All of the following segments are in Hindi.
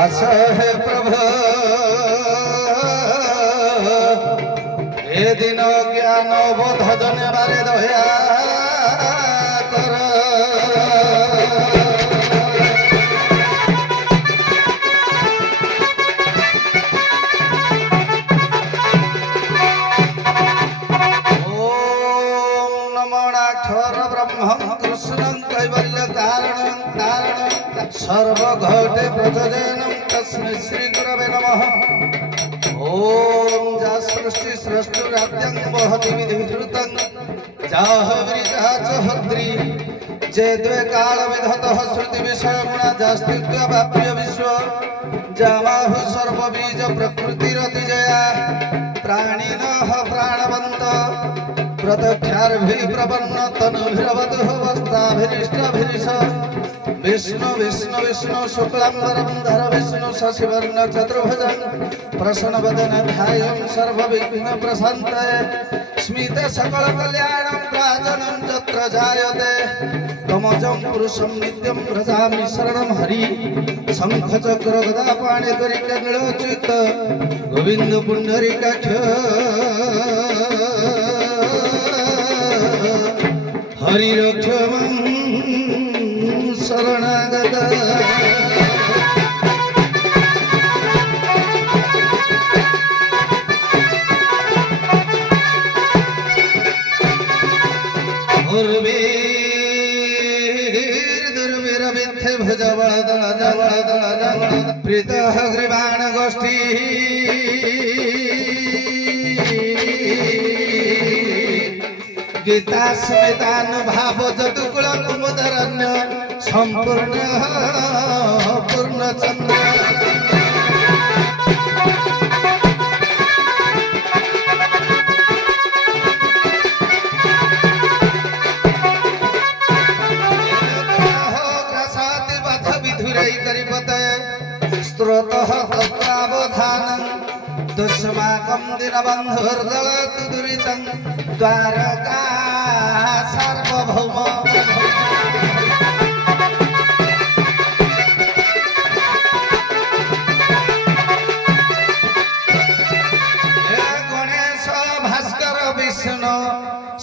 आस हे प्रभु हे दिन ज्ञान बोध जन बारे दया कर सर्व घटे प्रचोदनम तस्मै श्री गुरवे नमः। ओम जा सृष्टि सृष्टुराद्यं वहति विधिकृतं जाह विरिजा चहद्री जे द्वे काल विधतः श्रुति विषय गुणा जास्तित्व व्याप्य विश्व जामाहु सर्व बीज प्रकृतिरतिजया प्राणिनः प्राणवन्त प्रदक्षार्भि प्रपन्न तनुभिरवतुः वस्ताभिरिष्टभिरिष विष्णु विष्णु विष्णु शुक्लांबरधर विष्णु शशिवर्ण चतुर्भुजं प्रसन्नवदन ध्यायं सर्वविघ्न प्रशान्तये स्मित सकल कल्याणं प्राजनं यत्र जायते तमजं पुरुषं नित्यं व्रजामि शरणं हरि शंख चक्र गदा पाणिकरिक नीलोचित गोविंद पुंडरीकाक्ष हरिरक्षमं शरणागत दुर्वीर विथे भज प्रीत ग्रीवाण गोष्ठी गीता स्मितानुभाव जतुकुल कुमुदरण्य संपूर्ण पूर्णचंद्र ग्रसाति बध विधुरै करिपते स्त्रोतः तत्रावधानं दुष्माकं दिनबन्धुर्दलतु दुरितं द्वारका सार्वभौम गणेश भास्कर विष्णु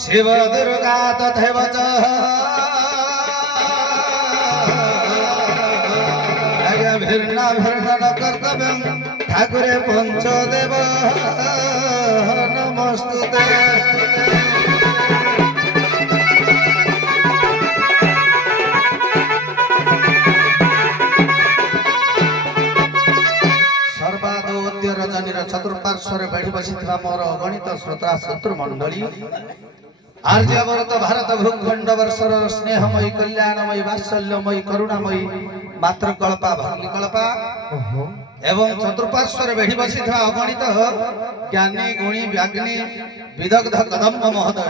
शिव दुर्गा तथैव च भिन्न भिन्न कर्तव्यं ठाकुरे पंचदेव नमस्तुते सर्वादोद्य रजनीर चतुर्पार्श्वर बैठी बसिथिबा मोर अगणित श्रोता शत्रु मंडली आर्यवर्त भारत भूखंड वर्षर स्नेहमयी कल्याणमयी वात्सल्यमयी करुणामयी मातृकल्पा भगिनीकल्पा एवं चतुर्पार्श्वर बैठी बसिथिबा अगणित ज्ञानी गुणी व्याग्नी विदग्ध कदम्ब महोदय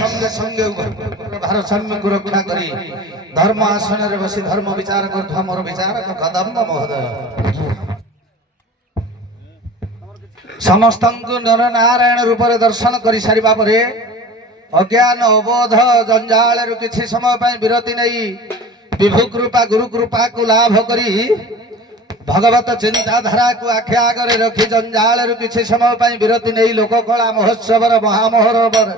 संगे संगे भारसाम्य को रक्षा करी धर्म आसन रे बसी धर्म विचार करथुवा मोर विचारक कदम्ब महोदय समस्तंकु नर नारायण रूप रे दर्शन करि सारिबा परे अज्ञान अबोध जंजाल रु किछि समय पय विरति नहीं विभु कृपा गुरु कृपा को लाभ करी भगवत चिंताधारा को आखे आगे रखी जंजाल रु किछि समय पय विरति नहीं लोक कला महोत्सव महामहोत्सव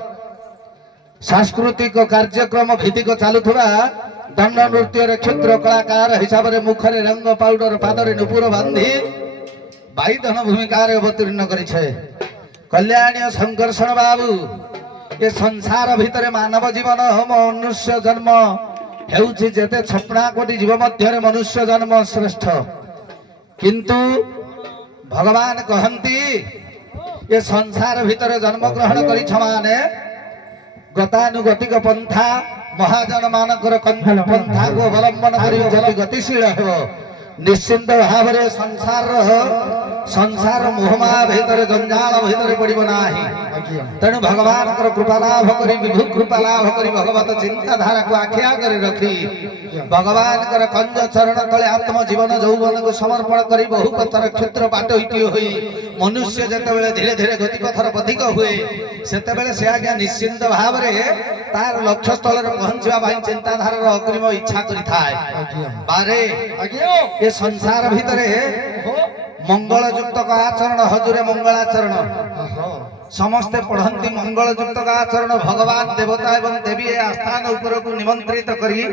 सांस्कृतिक कार्यक्रम भित्तिक चालुथुवा दंड नृत्य रे क्षेत्र कलाकार हिसाब रे मुखरे रंग पाउडर पादरे नुपुर बांधी बाईधन भूमिका अवतीर्ण करी कल्याणी संकर्षण बाबू ये संसार भितर मानव जीवन मनुष्य जन्म हेउछि जेते 56 कोटी जीव मध्य मनुष्य जन्म श्रेष्ठ किंतु भगवान कहंती ये संसार भितर जन्म ग्रहण करी छमाने गतानुगतिक पंथा महाजन मानकर पंथा को अवलंबन करी जति गतिशील हेबो निश्चिंत भाव संसार संसार मोहमा भितर जंजाल भितर पड़ब ना तेणु भगवान कृपा लाभ करी विभु कृपा लाभ करी भगवत चिंताधारा को आख्या कर रखी भगवान कंज चरण तले आत्म जीवन यौवन को समर्पण करी बहु पथर क्षुद्र बाटोटी हुई मनुष्य जिते धीरे धीरे गतिपथर अधिक हुए से से आज्ञा निश्चिंत भाव तार लक्ष्य स्थल पहुंचा चिंताधार अग्रिम इच्छा करे ये संसार भितर मंगल युक्त आचरण हजूरे मंगलाचरण समस्ते पढ़ती मंगल युक्त आचरण भगवान देवता एवं देवी आस्थान उपरକୁ निमंत्रित करी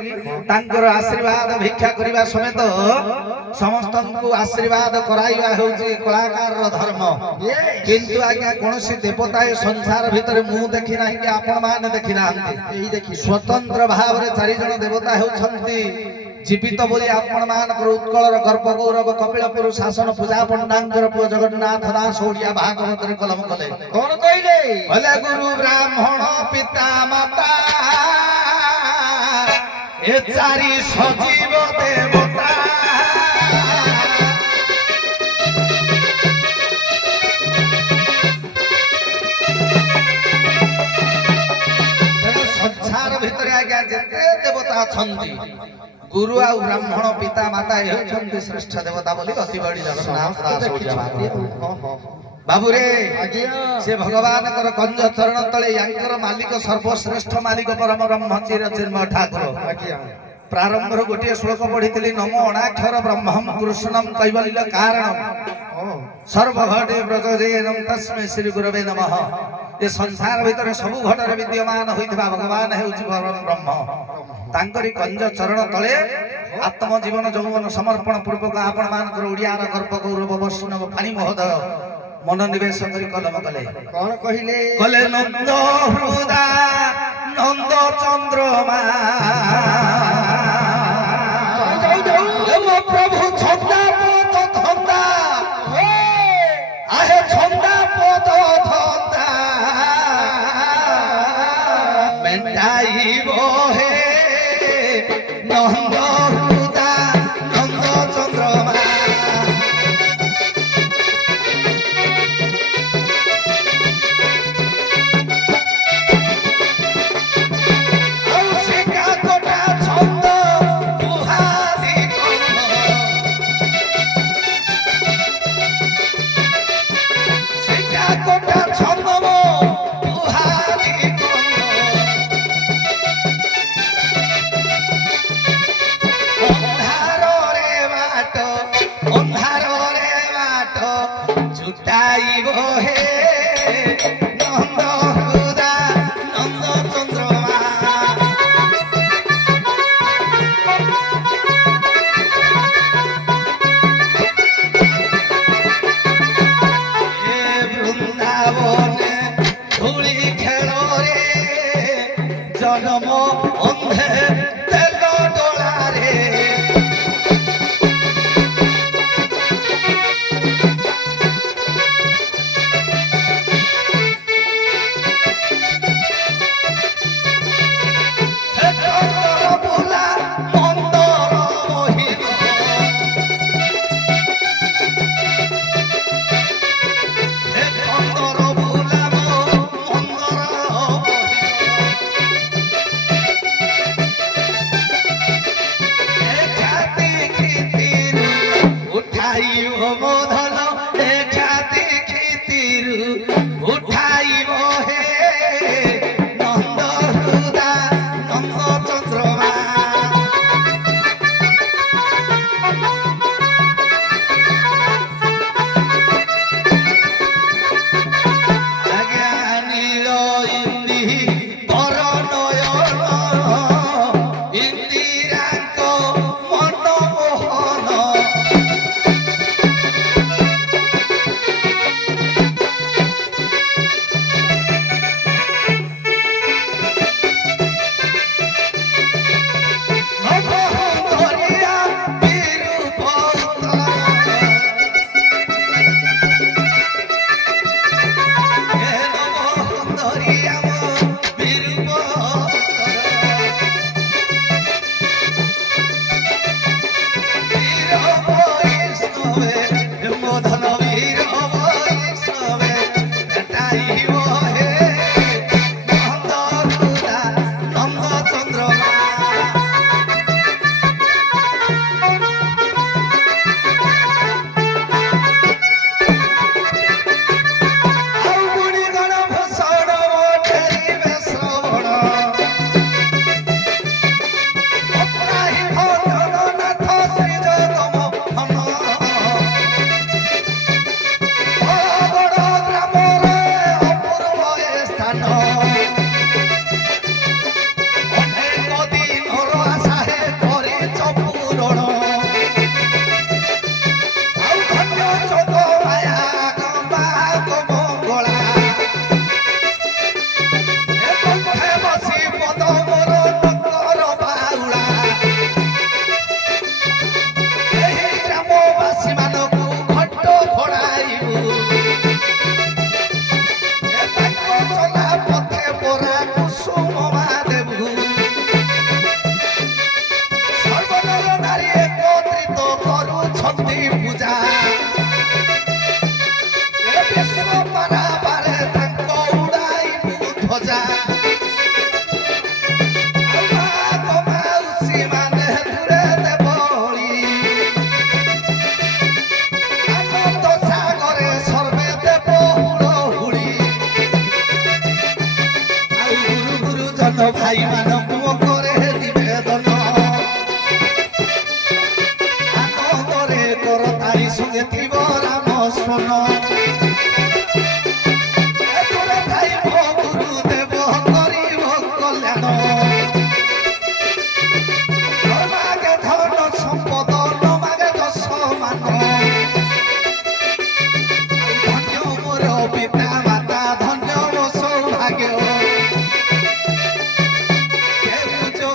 तांकर आशीर्वाद भिक्षा करने समेत समस्त को आशीर्वाद कराइबा होउची कलाकार धर्म किंतु आज्ञा कोनोसी देवता ए संसार भितर मु देखि नाही कि आपण मान देखि नाहंती एही देखि स्वतंत्र भाव रे चारि जण देवता होउछंती जीवित बोली आपण मान उत्कलर गर्भ गौरव कपिलपुर शासन पूजा पंडांकर पुओ जगन्नाथ दास ओडिया भागवत रे कलम कले कोन कइले भले गुरु ब्राह्मण पिता माता ए चारि सजीव देवता संसार भितर आज्ञा जेते देवता छंती गुरु आ ब्राह्मण पिता माता होती श्रेष्ठ देवता बोली अति बड़ी जगन्नाथ दास बाबू रे से भगवान कंज चरण तले यांकर मालिक सर्वश्रेष्ठ मालिक परम ब्रह्म चिर चिन्मय ठाकुर प्रारंभ गोटे श्लोक पढ़ी नमो अनाक्षर ब्रह्मम कृष्णम कैवल्य कारण सर्वघटे व्रजेनम तस्मै श्री गुरवे नमः ये संसार भितर सबु घटर विद्यमान होइथिबा भगवान हेउछि परम ब्रह्म तांकरी कंज चरण तले आत्म जीवन यौवन समर्पण पूर्वक आपण मानकर ओडियार गर्भ गौरव वैष्णव पानी महोदय मन निवेश करी कलम कले कोन कहिले कले नंद हृदा नंद चंद्रमा प्रभु छंदा पद धंदा आहे छंदा पद धंदा मेंटाइबो हे नंद हृदा नंद चंद्रमा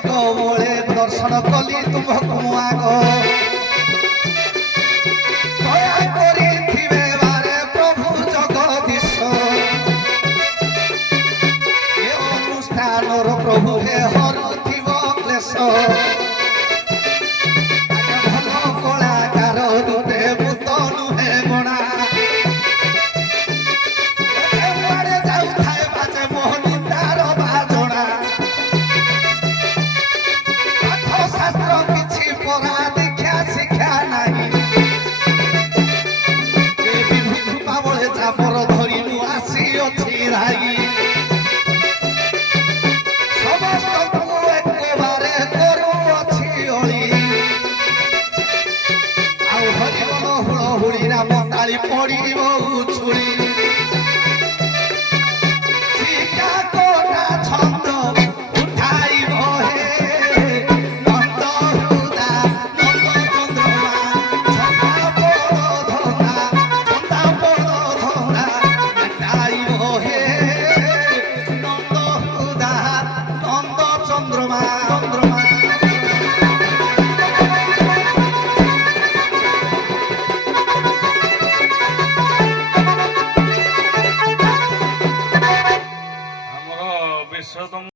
ଯେତେବେଳେ ଦର୍ଶନ କଲି ତୁମକୁ ମୁଁ ଆଗ ଦୟା କରିଥିବେ ବାରେ ପ୍ରଭୁ ଜଗଦୀଶ ଏ ଅନୁଷ୍ଠାନର ପ୍ରଭୁ ହେ ହରୁଥିବ କ୍ଲେଶ ଭଲ କଳାକାର ରୂପେ ଭୂତ ନୁହେଁ ଗଣା କୁଆଡ଼େ ଯାଉଥାଏ ବାଜେ ମୋହନି ତାର ବାଜଣା ପାଠ ଶାସ୍ତ୍ର କିଛି ପରା ଦୀକ୍ଷା ଶିକ୍ଷା ନାହିଁ ଏ ବିଭୂତି ପାବଳେ ଚାପର ଧରି ମୁଁ ଆସିଅଛି ରାଇ ସମସ୍ତଙ୍କୁ ଏକବାରେ କରୁଅଛି ଅଳି ଆଉ ହରିବନ ହୁଳହୁଳି ରାମ ତାଳି ପଡ଼ିବ ଉଛୁଳି ଶିକା କୋଟା ଛନ୍ଦ ଉଠାଇବ হে ନନ୍ଦ ହୃଦା ନନ୍ଦ ଚନ୍ଦ୍ରମା ଛନ୍ଦା ପଦ ଧନ୍ଦା ଉଠାଇବ হে ନନ୍ଦ ହୃଦା ନନ୍ଦ ଚନ୍ଦ୍ରମା